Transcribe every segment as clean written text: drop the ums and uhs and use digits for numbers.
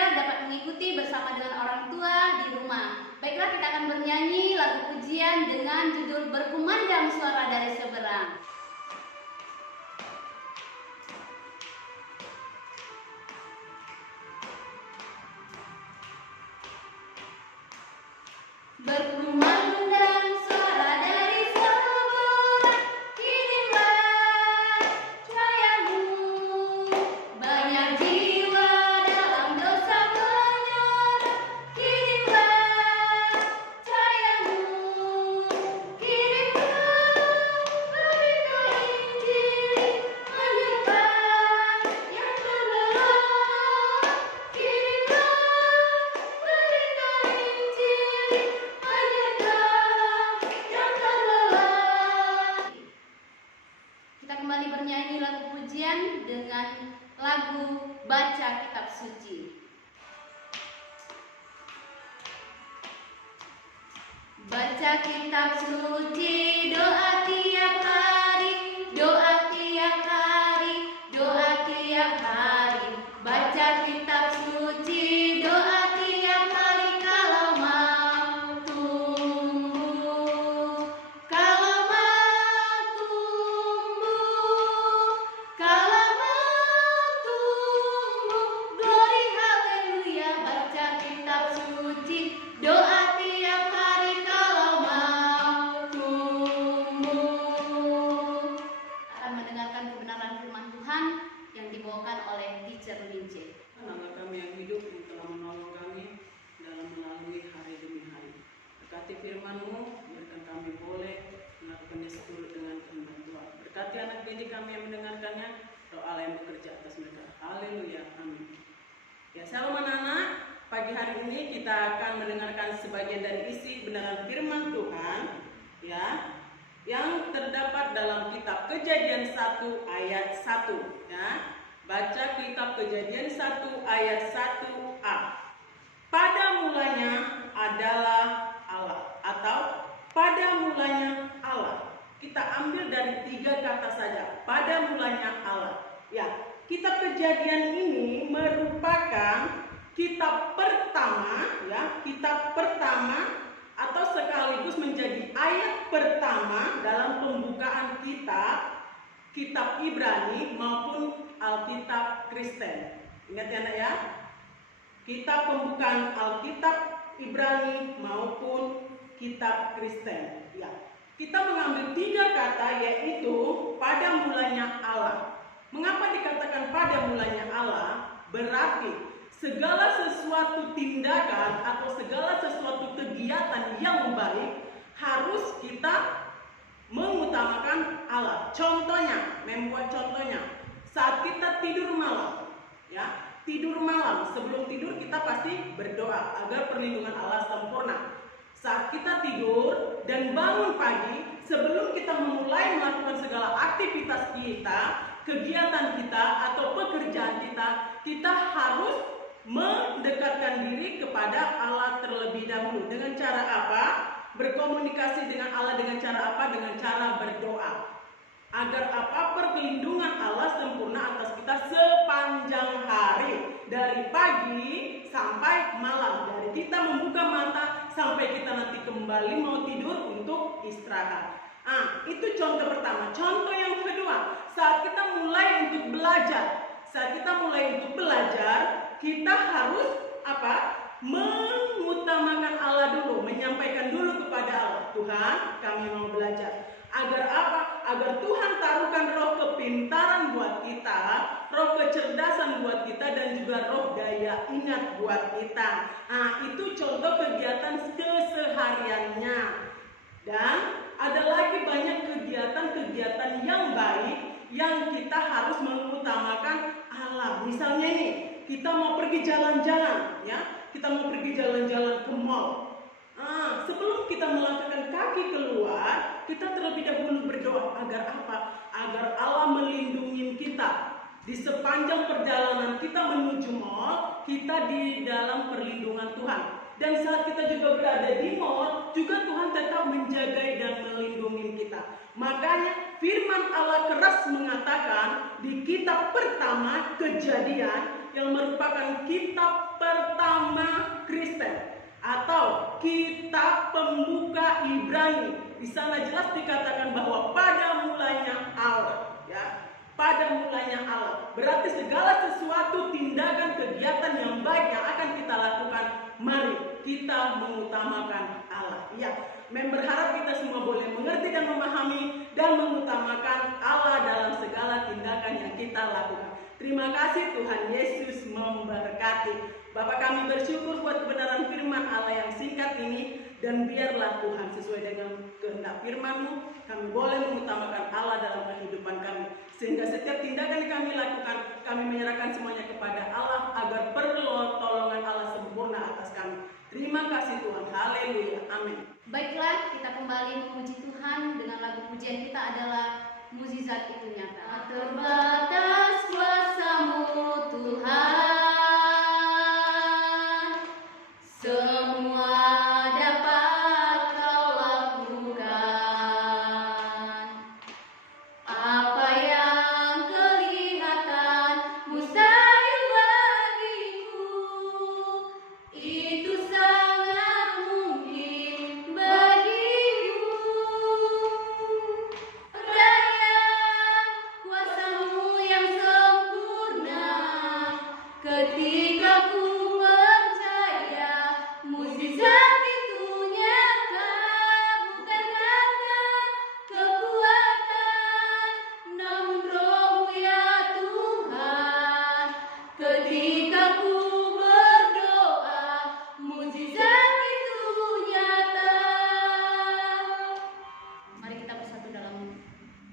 belajar dapat mengikuti bersama dengan orang tua di rumah. Baiklah, kita akan bernyanyi lagu pujian dengan judul Berkumandang Suara dari Seberang. Berkumandang suara dari seberang, kirimlah cahayamu. Banyak jiwa dalam dosa menyerang, kirimlah cahayamu. Kirimlah berita Injil, menyertai yang terlelah. Kirimlah berita Injil, kita kembali bernyanyi lagu pujian dengan lagu Baca Kitab Suci. Baca kitab suci, doa tiap hari, doa tiap hari, doa tiap hari. Baca kitab suci, doa tiap hari kalau mau tumbuh, kalau mau tumbuh, kalau mau tumbuh. Glory haleluya, baca kitab suci, doa tiap hari kalau mau tumbuh. Akan mendengarkan kebenaran firman Tuhan yang dibawakan oleh Teacher Lince. Allah kami yang hidup yang telah menolong kami dalam melalui hari demi hari. Berkati firman-Mu, biarkan kami boleh melakukannya seturut dengan kehendak Tuhan. Berkati anak didik kami yang mendengarkannya, Roh Allah yang bekerja atas mereka. Haleluya, amin. Ya, shalom anak-anak. Pagi hari ini kita akan mendengarkan sebagian dari isi benaran firman Tuhan, ya, yang terdapat dalam kitab Kejadian 1 ayat 1, ya. Baca kitab Kejadian 1 ayat 1a. Pada mulanya adalah Allah, atau pada mulanya Allah. Kita ambil dari 3 kata saja. Pada mulanya Allah. Ya, kitab Kejadian ini merupakan kitab pertama, ya, kitab pertama atau sekaligus menjadi ayat pertama dalam pembukaan kitab Ibrani maupun Alkitab Kristen. Ingat ya anak ya, kitab pembukaan Alkitab Ibrani maupun kitab Kristen. Ya, kita mengambil 3 kata, yaitu pada mulanya Allah. Mengapa dikatakan pada mulanya Allah? Berarti segala sesuatu tindakan atau segala sesuatu kegiatan yang baik harus kita mengutamakan Allah. Contohnya, membuat contohnya, saat kita tidur malam, ya, tidur malam, sebelum tidur kita pasti berdoa agar perlindungan Allah sempurna. Saat kita tidur dan bangun pagi, sebelum kita memulai melakukan segala aktivitas kita, kegiatan kita atau pekerjaan kita harus mendekatkan diri kepada Allah terlebih dahulu. Dengan cara apa? Berkomunikasi dengan Allah dengan cara apa? Dengan cara berdoa. Agar apa? Perlindungan Allah sempurna atas kita sepanjang hari, dari pagi sampai malam, dari kita membuka mata sampai kita nanti kembali mau tidur untuk istirahat. Itu contoh pertama. Contoh yang kedua, saat kita mulai untuk belajar, kita harus apa? Mengutamakan Allah dulu, menyampaikan dulu kepada Allah, Tuhan, kami mau belajar. Agar apa? Agar Tuhan taruhkan roh kepintaran buat kita, roh kecerdasan buat kita, dan juga roh daya ingat buat kita. Itu contoh kegiatan kesehariannya. Dan ada lagi banyak kegiatan-kegiatan yang baik yang kita harus mengutamakan Allah. Misalnya ini, kita mau pergi jalan-jalan, ya, kita mau pergi jalan-jalan ke mall. Sebelum kita melangkahkan kaki keluar, kita terlebih dahulu berdoa agar apa? Agar Allah melindungi kita di sepanjang perjalanan kita menuju mall, kita di dalam perlindungan Tuhan. Dan saat kita juga berada di mall, juga Tuhan tetap menjaga dan melindungi kita. Makanya firman Allah keras mengatakan di kitab pertama Kejadian yang merupakan kitab pertama Kristen atau kitab pembuka Ibrani. Di sana jelas dikatakan bahwa pada mulanya Allah, ya. Pada mulanya Allah. Berarti segala sesuatu tindakan kegiatan yang baik yang akan kita lakukan, mari kita mengutamakan Allah. Ya, berharap kita semua boleh mengerti dan memahami dan mengutamakan Allah dalam segala tindakan yang kita lakukan. Terima kasih, Tuhan Yesus memberkati. Bapak, kami bersyukur buat kebenaran firman Allah yang singkat ini, dan biarlah Tuhan sesuai dengan kehendak firman-Mu, kami boleh mengutamakan Allah dalam kehidupan kami, sehingga setiap tindakan yang kami lakukan, kami menyerahkan semuanya kepada Allah agar pertolongan Allah sempurna atas kami. Terima kasih Tuhan, haleluya, amin. Baiklah, kita kembali memuji Tuhan dengan lagu pujian kita adalah Mukjizat Itu Nyata. Terbatas kuasa-Mu Tuhan, semua dapat Kau lakukan. Apa yang kelihatan mustahil bagimu, itu sangat mungkin bagimu. Raya kuasa-Mu yang sempurna, ketika ku percaya mukjizat itu nyata, bukan karena kekuatan, namun Roh-Mu ya Tuhan. Ketika ku berdoa, mukjizat itu nyata. Mari kita bersatu dalam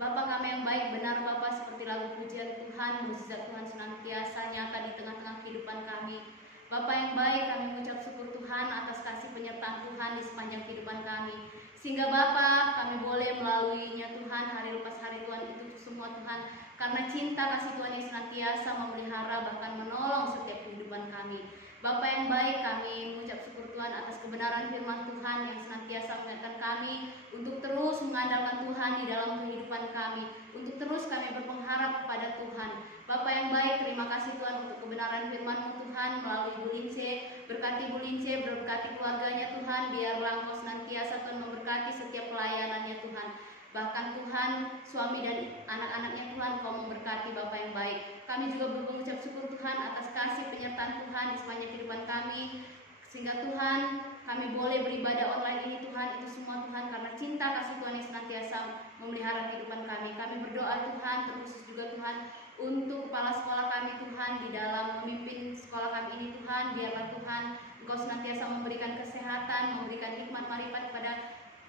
Bapa kami yang baik, benar Bapa, seperti lagu pujian Tuhan, mukjizat Tuhan senantiasa nyata di tengah-tengah kehidupan kami. Bapa yang baik, kami mengucap syukur Tuhan atas kasih penyertaan Tuhan di sepanjang kehidupan kami. Sehingga Bapa, kami boleh melaluinya Tuhan, hari lepas hari Tuhan, itu semua Tuhan, karena cinta kasih Tuhan yang senantiasa memelihara bahkan menolong setiap kehidupan kami. Bapa yang baik, kami mengucap syukur Tuhan atas kebenaran firman Tuhan yang senantiasa mengingatkan kami untuk terus mengandalkan Tuhan di dalam kehidupan kami, untuk terus kami berpengharap kepada Tuhan. Bapa yang baik, terima kasih Tuhan untuk kebenaran firman-Mu Tuhan melalui Bu Lince. Berkati Bu Lince, berkati keluarganya Tuhan, biarlah Engkau senantiasa Tuhan memberkati setiap pelayanannya Tuhan. Bahkan Tuhan, suami dan anak-anaknya Tuhan, Kau memberkati Bapa yang baik. Kami juga mengucap syukur Tuhan atas kasih penyertaan Tuhan di sepanjang kehidupan kami, sehingga Tuhan, kami boleh beribadah online ini Tuhan, itu semua Tuhan karena cinta kasih Tuhan yang senantiasa memelihara kehidupan kami. Kami berdoa Tuhan, terkhusus juga Tuhan untuk kepala sekolah kami Tuhan, di dalam memimpin sekolah kami ini Tuhan, biarlah Tuhan Engkau senantiasa memberikan kesehatan, memberikan hikmat marifat kepada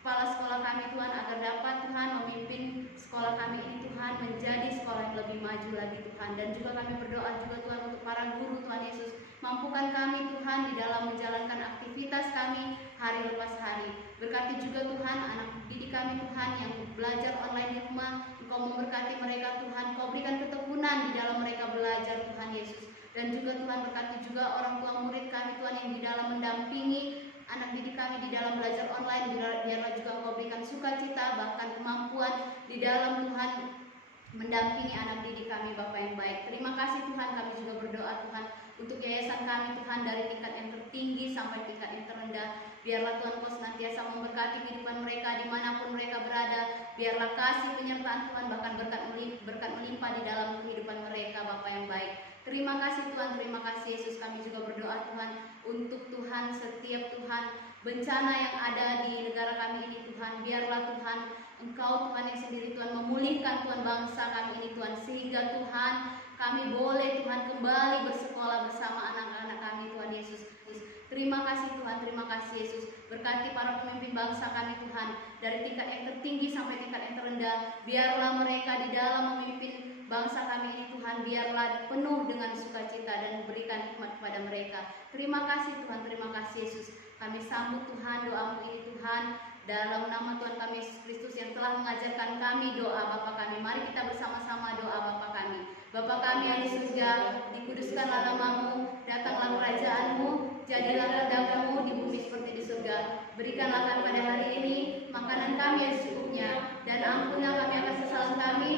kepala sekolah kami Tuhan, agar dapat Tuhan memimpin sekolah kami ini Tuhan menjadi sekolah yang lebih maju lagi Tuhan. Dan juga kami berdoa juga Tuhan untuk para guru Tuhan Yesus, mampukan kami Tuhan di dalam menjalankan aktivitas kami hari lepas hari. Berkati juga Tuhan anak didik kami Tuhan yang belajar online di rumah, Engkau memberkati mereka Tuhan, Kau berikan ketekunan di dalam mereka belajar Tuhan Yesus. Dan juga Tuhan berkati juga orang tua murid kami Tuhan yang di dalam mendampingi anak didik kami di dalam belajar online, biarlah juga Engkau berikan sukacita bahkan kemampuan di dalam Tuhan mendampingi anak didik kami Bapa yang baik. Terima kasih Tuhan, kami juga berdoa Tuhan untuk yayasan kami Tuhan, dari tingkat yang tertinggi sampai tingkat yang terendah. Biarlah Tuhan Kau senantiasa memberkati kehidupan mereka dimanapun mereka berada. Biarlah kasih penyertaan Tuhan bahkan berkat melimpah di dalam kehidupan mereka Bapa yang baik. Terima kasih Tuhan, terima kasih Yesus. Kami juga berdoa Tuhan untuk Tuhan setiap Tuhan bencana yang ada di negara kami ini Tuhan. Biarlah Tuhan Engkau Tuhan yang sendiri Tuhan memulihkan Tuhan bangsa kami ini Tuhan, sehingga Tuhan kami boleh Tuhan kembali bersekolah bersama anak-anak kami Tuhan Yesus. Terima kasih Tuhan, terima kasih Yesus. Berkati para pemimpin bangsa kami Tuhan, dari tingkat yang tertinggi sampai tingkat yang terendah. Biarlah mereka di dalam memimpin bangsa kami ini Tuhan, biarlah penuh dengan sukacita dan berikan hikmat kepada mereka. Terima kasih Tuhan, terima kasih Yesus. Kami sambut Tuhan doa-Mu ini Tuhan, dalam nama Tuhan kami Yesus Kristus yang telah mengajarkan kami doa Bapa kami. Mari kita bersama-sama doa Bapa kami. Bapa kami yang di surga, dikuduskanlah nama-Mu, datanglah kerajaan-Mu, jadilah kehendak-Mu di bumi seperti di surga. Berikanlah kami pada hari ini makanan kami yang secukupnya, dan ampunilah kami akan kesalahan kami,